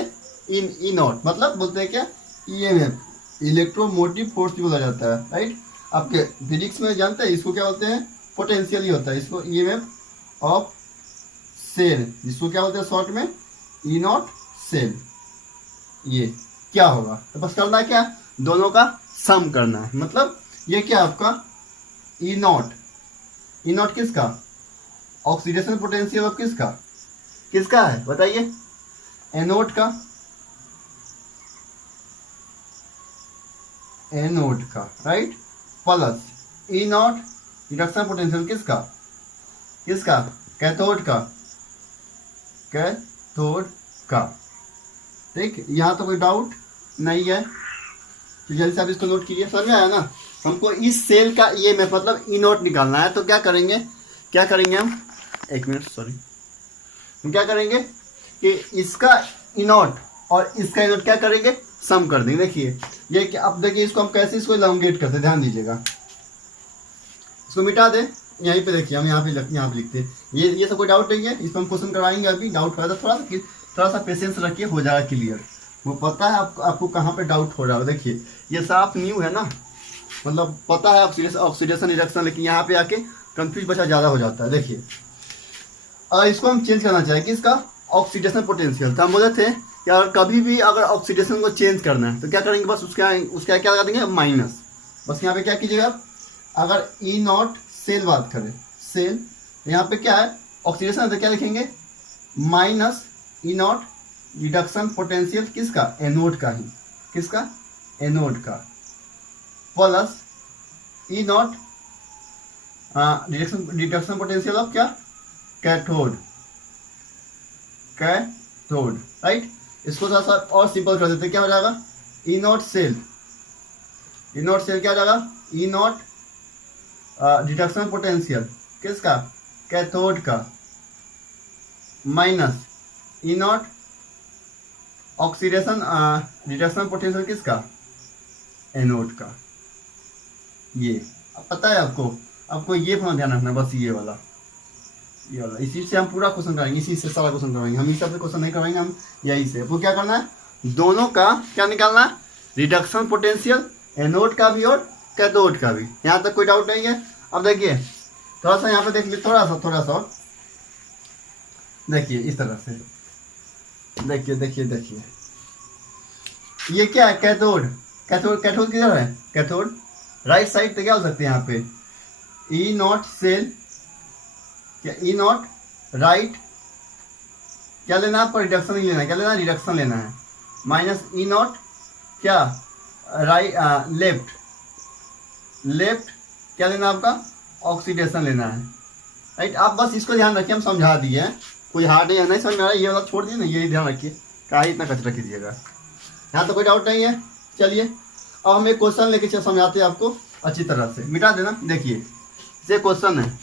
ई नॉट, मतलब बोलते हैं क्या ईएमएफ इलेक्ट्रोमोटिव फोर्स भी बोला जाता है, राइट। आपके फिजिक्स में जानते हैं इसको क्या बोलते हैं पोटेंशियल ही होता है, इसको ईएमएफ ऑफ सेल, जिसको क्या बोलते हैं शॉर्ट में ई नॉट सेल। ये क्या होगा, तो बस करना है क्या, दोनों का सम करना है। मतलब ये क्या आपका ई नॉट किसका, ऑक्सीडेशन पोटेंशियल ऑफ किसका है बताइए, एनोड का, right, plus E not reduction potential किसका, कैथोड का। ठीक, यहाँ तो कोई डाउट नहीं है, तो जल्दी से आप इसको नोट कीजिए। समझ में आया ना, हमको इस सेल का ईएमएफ मतलब ई नॉट निकालना है। तो क्या करेंगे हम, एक मिनट सॉरी, हम क्या करेंगे कि इसका ई नॉट और इसका ई नॉट क्या करेंगे, सम कर देंगे। देखिए ये क्या, अब देखिए इसको हम कैसे इसको एलोंगेट करते हैं, ध्यान दीजिएगा। इसको मिटा दें, यहीं पे देखिए हम यहाँ पे लिखते हैं। ये सब कोई डाउट नहीं है, इसको हम क्वेश्चन करवाएंगे। अभी डाउट हो रहा था, थोड़ा सा पेशेंस रखिए, हो जाएगा क्लियर। वो पता है आपको कहाँ पे डाउट हो रहा है। देखिए ये साफ न्यू है ना, मतलब पता है ऑक्सीडेशन रिडक्शन, लेकिन यहाँ पे आके कंफ्यूज बच्चा ज़्यादा हो जाता है। देखिए इसको हम चेंज करना चाहें कि इसका ऑक्सीडेशन पोटेंशियल, तो हम बोले थे कि अगर कभी भी अगर ऑक्सीडेशन को चेंज करना है तो क्या करेंगे, बस उसका क्या लगा देंगे, माइनस। बस यहाँ पे क्या कीजिएगा आप, अगर ई नॉट सेल बात करें, सेल यहाँ पे क्या है ऑक्सीडेशन, तो क्या लिखेंगे minus E not reduction potential किसका, एनोड का ही, एनोड का, plus E not reduction potential of क्या, कैथोड, राइट। इसको थोड़ा सा और सिंपल कर देते, क्या हो जाएगा, ई नॉट सेल क्या हो जाएगा, ई नॉट रिडक्शन पोटेंशियल किसका, कैथोड का, minus E not oxidation reduction potential किसका, एनोड का। ये अब पता है आपको ये ध्यान रखना, बस ये वाला इसी से हम पूरा क्वेश्चन कराएंगे, इसी से सारा क्वेश्चन कराएंगे हम। इस से क्वेश्चन नहीं कराएंगे हम, यही से। आपको क्या करना है, दोनों का क्या निकालना है, रिडक्शन पोटेंशियल एनोड का भी और कैथोड का भी। यहाँ तक कोई डाउट नहीं है। अब देखिए थोड़ा सा यहाँ पे देख लीजिए, थोड़ा सा और देखिए इस तरह से, देखिए ये क्या है, कैथोड किधर है, कैथोड राइट साइड पे क्या हो सकते हैं यहाँ पे, ई नॉट सेल, क्या ई नॉट राइट, क्या लेना है आपको, रिडक्शन ही लेना है, क्या लेना है, रिडक्शन लेना है, माइनस ई नॉट क्या, राइट लेफ्ट क्या लेना है आपका, ऑक्सीडेशन लेना है, राइट। आप बस इसको ध्यान रखिए, हम समझा दिए हैं, कोई हार्ड नहीं समझ में आ रहा है, ये वाला छोड़ दिए ना, ये ध्यान रखिए, क्या इतना कचरा कीजिएगा। यहाँ तो कोई डाउट नहीं है। चलिए अब हम एक क्वेश्चन लेके समझाते हैं आपको अच्छी तरह से, मिटा देना। देखिए ये क्वेश्चन है,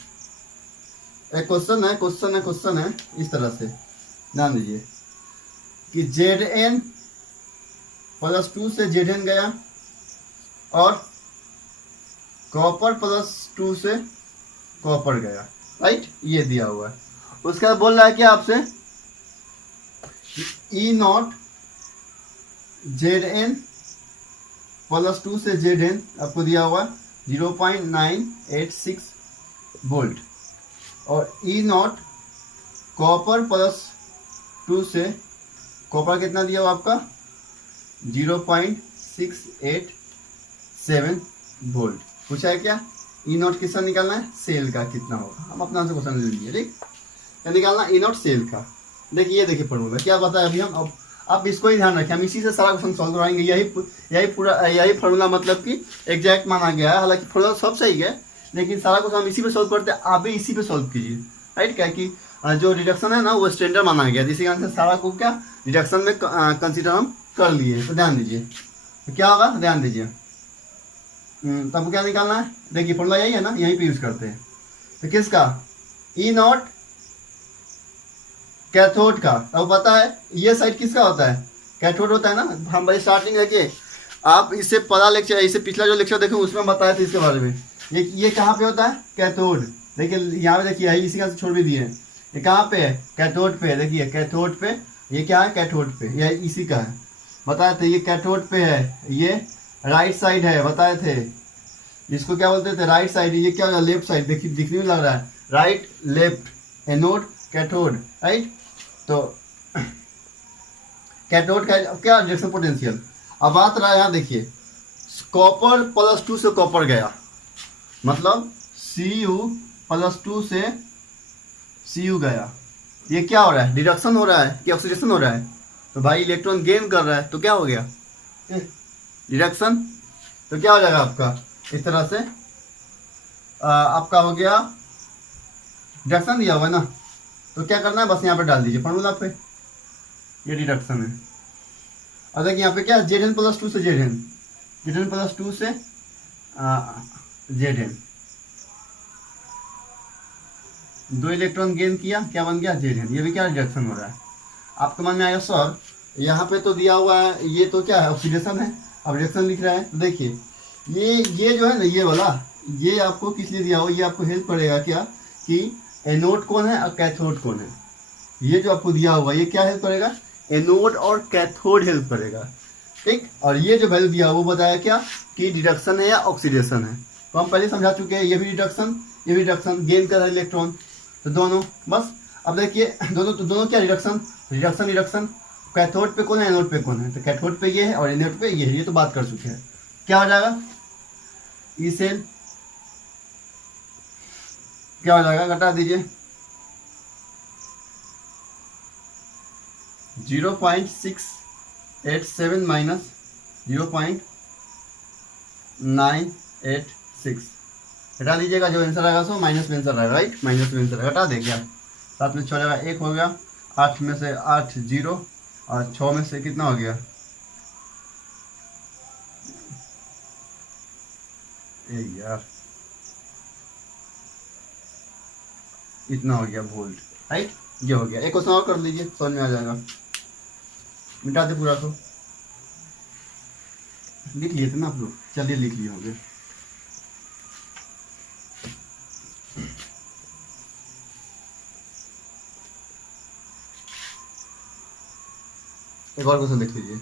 क्वेश्चन है इस तरह से, ध्यान दीजिए कि Zn +2 से Zn गया और कॉपर +2 से कॉपर गया, राइट, ये दिया हुआ है। उसके बाद बोल रहा है कि आपसे ई नॉट Zn +2 से Zn आपको दिया हुआ 0.986 वोल्ट, और ई नॉट कॉपर +2 से कॉपर कितना दिया हुआ आपका 0.687 वोल्ट। पूछा है क्या, ई नॉट किसका निकालना है, सेल का कितना होगा। हम अपना से क्वेश्चन ले लीजिए, ठीक, क्या निकालना, ई नॉट सेल का। देखिए ये देखिए फॉर्मूला क्या बताया अभी हम, अब आप इसको ही ध्यान रखें, हम इसी से सारा क्वेश्चन सॉल्व कराएंगे। यही फॉर्मूला मतलब कि एग्जैक्ट माना गया है, हालांकि फॉर्मूला सब सही है, लेकिन सारा क्वेश्चन हम इसी पे सॉल्व करते हैं, आप भी इसी पे सॉल्व कीजिए, राइट। क्या कि जो रिडक्शन है ना वो स्टैंडर्ड माना गया, जिसके कारण से सारा को क्या रिडक्शन में कंसीडर हम कर लिए। तो ध्यान दीजिए तो क्या होगा, ध्यान दीजिए, तब क्या निकालना है, देखिए फॉर्मूला यही है ना, यहीं पे यूज करते हैं। तो किसका, ई नॉट कैथोड का। अब पता है ये साइड किसका होता है, कैथोड होता है ना। हम भाई स्टार्टिंग देखिए, आप इससे पहला लेक्चर, इससे पिछला जो लेक्चर देखे उसमें बताया था इसके बारे में। ये कहाँ पे होता है, कैथोड। देखिए यहाँ पे देखिए इसी का छोड़ भी दिए, ये कहाँ पे है, कैथोड पे। देखिए कैथोड पे, ये क्या है, कैथोड पे, ये इसी का है, बताए थे। ये कैथोड पे है, ये राइट साइड है, बताए थे। इसको क्या बोलते थे, राइट साइड, ये क्या होगा, लेफ्ट साइड, देखिए दिखने में लग रहा है, right left, anode cathode, right. तो कैथोड का क्या रिडक्शन पोटेंशियल। अब बात रहा यहाँ देखिए, कॉपर +2 से कॉपर गया, मतलब Cu+2 से Cu गया, ये क्या हो रहा है, रिडक्शन हो रहा है कि ऑक्सीडेशन हो रहा है, तो भाई इलेक्ट्रॉन गेन कर रहा है, तो क्या हो गया, रिडक्शन। तो क्या हो जाएगा आपका, इस तरह से आपका हो गया रिडक्शन दिया हुआ ना, तो क्या करना है, बस यहाँ पे डाल दीजिए फॉर्मूला पे, ये रिडक्शन है। अब देखिए यहाँ पे क्या, Zn+2 से Zn+2 से Zn, 2 इलेक्ट्रॉन गेन किया, क्या बन गया, Zn, ये भी क्या रिडक्शन हो रहा है। आपको मन में आएगा सर यहाँ पे तो दिया हुआ है, ये तो क्या है, ऑक्सीडेशन है, अब रिडक्शन लिख रहा है, तो देखिए ये जो है ना, ये वाला, ये आपको किस लिए दिया हुआ, ये आपको हेल्प करेगा क्या, कि एनोड कौन है और कैथोड कौन है, ये जो आपको दिया हुआ ये क्या हेल्प करेगा, एनोड और कैथोड हेल्प करेगा, ठीक। और ये जो वैल्यू दिया हुआ वो बताया क्या, कि रिडक्शन है या ऑक्सीडेशन है, तो हम पहले समझा चुके हैं, ये भी रिडक्शन, ये भी रिडक्शन, गेन कर रहा है इलेक्ट्रॉन, तो दोनों बस। अब देखिए दोनों क्या, रिडक्शन रिडक्शन रिडक्शन, कैथोड पे कौन है, एनोड पे कौन है, तो कैथोड पे ये है और एनोड पे ये है, ये तो बात कर चुके हैं। क्या हो जाएगा, ई सेल क्या हो जाएगा, घटा दीजिए, 0.687 माइनस 0.986, हटा दीजिएगा, जो आंसर आएगा सो माइनस में आंसर आएगा, राइट, माइनस में आंसर हटा दें क्या, 7 में 6 जाएगा 1 हो गया, 8 में से 8 0, और 6 में से कितना हो गया, यार इतना हो गया वोल्ट, राइट, ये हो गया। एक क्वेश्चन और कर लीजिए, समझ में आ जाएगा, मिटा दे पूरा, तो लिख लिए थे ना आप लोग, चलिए लिख लिए होंगे। एक और क्वेश्चन लिख लीजिए,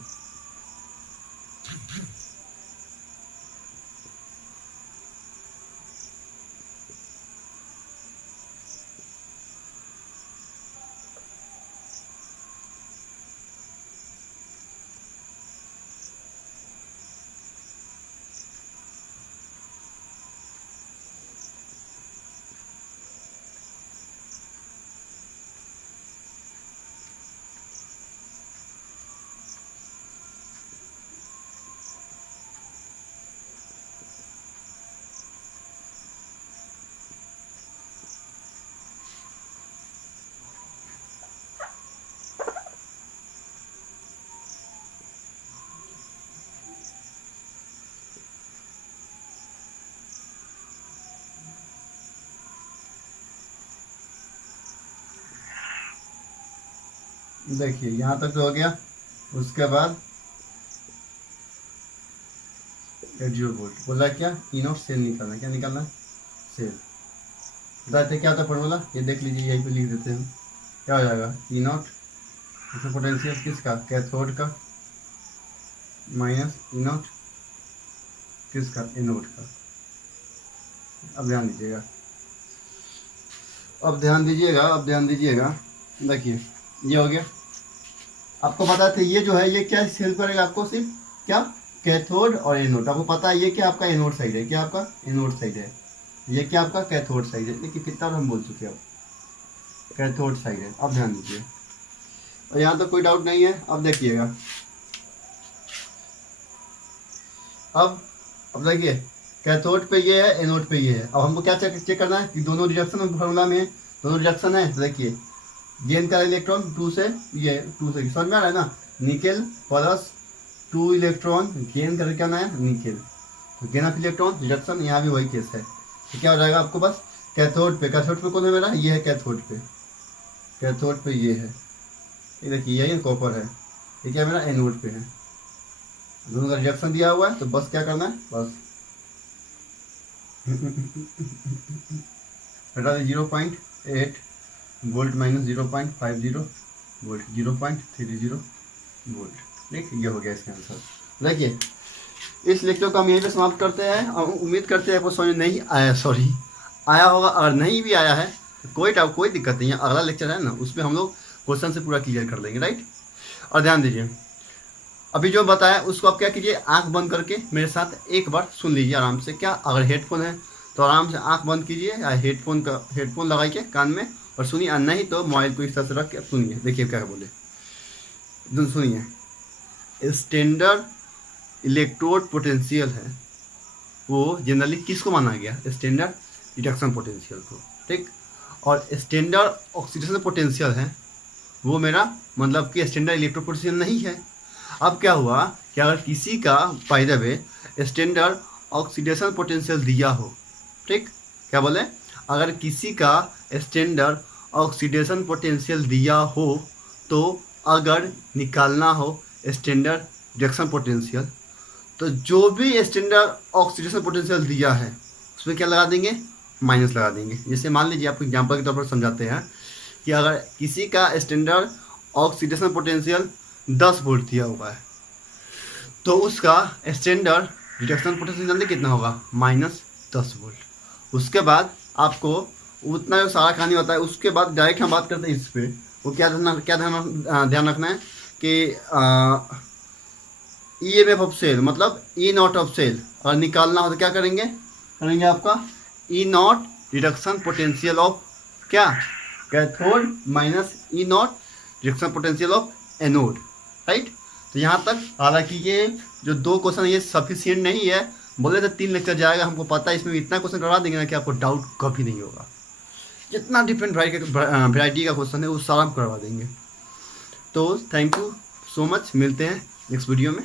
देखिए यहाँ तक तो हो गया, उसके बाद 80 वोल्ट बोला, क्या इनोट सेल निकालना, क्या निकालना, सेल, बताते क्या था फॉर्मूला, ये देख लीजिए, यहीं पे लिख देते हैं, क्या हो जाएगा, इनोट, इसमें पोटेंशियल किसका, कैथोड का, माइनस इनोट किसका, एनोड का। अब ध्यान दीजिएगा, अब ध्यान दीजिएगा, देखिए ये हो गया, आपको पता था ये जो है ये क्या हेल्प करेगा आपको, सिर्फ क्या, कैथोड और एनोड, आपको पता है ये क्या आपका एनोड साइड है, क्या आपका एनोड साइड है, ये क्या आपका कैथोड साइड है, देखिए कितना हम बोल चुके हैं, अब कैथोड साइड है। अब ध्यान दीजिए, और यहाँ तो कोई डाउट नहीं है। अब देखिएगा, अब देखिए कैथोड पे ये है, एनोड पे ये है, अब हमको क्या चेक करना है कि दोनों रिडक्शन फॉर्मूला में दोनों रिडक्शन है, तो देखिए गेन का इलेक्ट्रॉन 2 से, ये 2 से समझ में आ रहा है ना, निकेल +2 इलेक्ट्रॉन गेन करके आना है निकेल, तो गेन ऑफ इलेक्ट्रॉन रिडक्शन, यहाँ भी वही केस है। तो क्या हो जाएगा आपको, बस कैथोड पे कौन है मेरा, ये है कैथोड पे ये है, ये देखिए यही कॉपर है, ये क्या मेरा एनोड पे है, दोनों का रिडक्शन दिया हुआ है, तो बस क्या करना है, बस हटा दे 0.8 वोल्ट माइनस 0.50 वोल्ट, 0.30 वोल्ट, ठीक, ये हो गया इसका आंसर। देखिए इस लेक्चर को हम यहीं पे समाप्त करते हैं और उम्मीद करते हैं आपको समझ नहीं आया, सॉरी आया होगा, और नहीं भी आया है तो कोई दिक्कत नहीं है। अगला लेक्चर है ना, उसमें हम लोग क्वेश्चन से पूरा क्लियर कर देंगे, राइट। और ध्यान दीजिए, अभी जो बताया उसको आप क्या कीजिए, आंख बंद करके मेरे साथ एक बार सुन लीजिए आराम से। क्या, अगर हेडफोन है तो आराम से आंख बंद कीजिए या हेडफोन लगाइए कान में और सुनिए, और नहीं तो मोबाइल को इस तरह से रख के सुनिए। देखिए क्या बोले, एकदम सुनिए। स्टैंडर्ड इलेक्ट्रोड पोटेंशियल है वो जनरली किसको माना गया, स्टैंडर्ड रिडक्शन पोटेंशियल को, ठीक। और स्टैंडर्ड ऑक्सीडेशन पोटेंशियल है वो मेरा मतलब कि स्टैंडर्ड इलेक्ट्रोड पोटेंशियल नहीं है। अब क्या हुआ कि अगर किसी का by the way standard oxidation potential दिया हो, ठीक, क्या बोले, अगर किसी का स्टैंडर्ड ऑक्सीडेशन पोटेंशियल दिया हो तो अगर निकालना हो स्टैंडर्ड रिडक्शन पोटेंशियल, तो जो भी स्टैंडर्ड ऑक्सीडेशन पोटेंशियल दिया है उसमें क्या लगा देंगे, माइनस लगा देंगे। जैसे मान लीजिए आपको एग्जांपल के तौर पर समझाते हैं कि अगर किसी का स्टैंडर्ड ऑक्सीडेशन पोटेंशियल 10 वोल्ट दिया हुआ है तो उसका स्टैंडर्ड रिडक्शन पोटेंशियल जल्दी कितना होगा, -10 वोल्ट। उसके बाद आपको उतना जो सारा कहानी होता है, उसके बाद डायरेक्ट हम बात करते हैं इस पे, वो क्या ध्यान रखना है कि EMF ऑफ सेल मतलब E नॉट ऑफ सेल, और निकालना हो तो क्या करेंगे आपका E nought reduction potential of क्या, cathode minus E nought reduction potential of anode, right. तो यहाँ तक, हालांकि ये जो 2 क्वेश्चन ये सफिशिएंट नहीं है, बोले तो 3 लेक्चर जाएगा, हमको पता है। इसमें इतना क्वेश्चन करवा देंगे ना कि आपको डाउट कभी नहीं होगा। जितना डिफरेंट वैरायटी का क्वेश्चन है वो सारा हम करवा देंगे। तो थैंक यू सो मच, मिलते हैं नेक्स्ट वीडियो में।